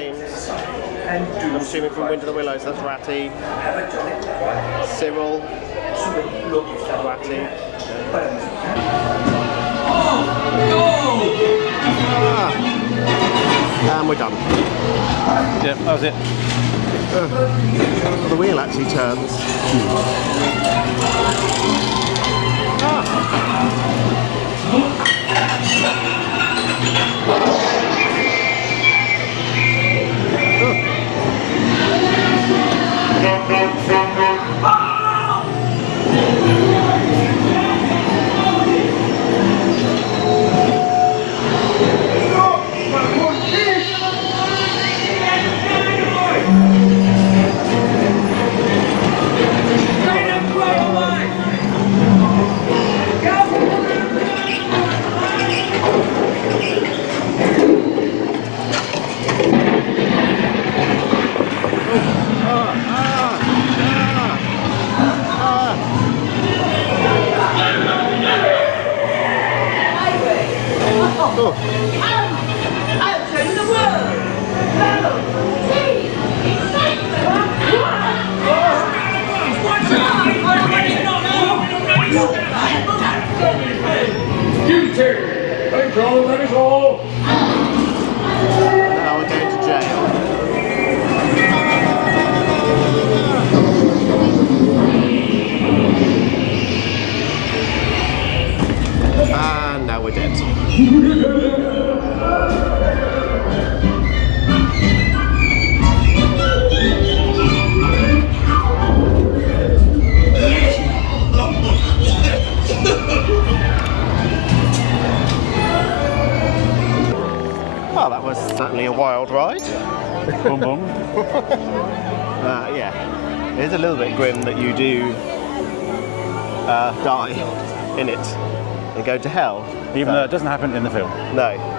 names. I'm assuming from Wind of the Willows, that's Ratty. Cyril. Ratty. And we're done. Yep, that was it. The wheel actually turns. Parental, that is all. Now we're going to jail. And now we're dead. Well, that was certainly a wild ride. Boom, boom. Yeah, it is a little bit grim that you do die in it and go to hell. Even though it doesn't happen in the film. No.